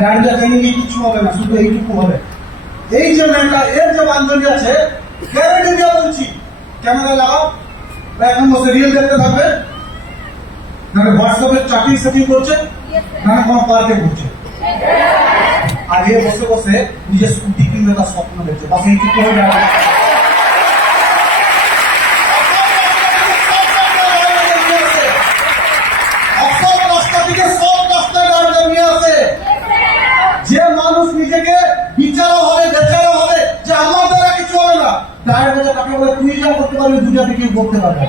গাড়িটা ট্রেনিং কিছু হবে না, শুধু এইটুকু হবে। এই যে মেয়েটা এর যে বান্ধবী আছে, গ্যারান্টি দিয়ে বলছি, ক্যামেরা লাগাও, এখন বসে রিল দেখতে থাকবে, না হোয়াটসঅ্যাপে চাকরি সেটিং করছে, না কোনো পার্কে ঘুরছে, আর এ বসে বসে নিজের স্কুটি কিনবে তার স্বপ্ন দেখছে। বাস এইটুকু হয়ে যাবে। যে মানুষ নিজেকে বিচারও হবে, বেচারও হবে, যে আমার দ্বারা কিছু হবে না, তার কাছে তাকে বলে তুই যা করতে পারবি দুনিয়াতে কেউ করতে পারবে।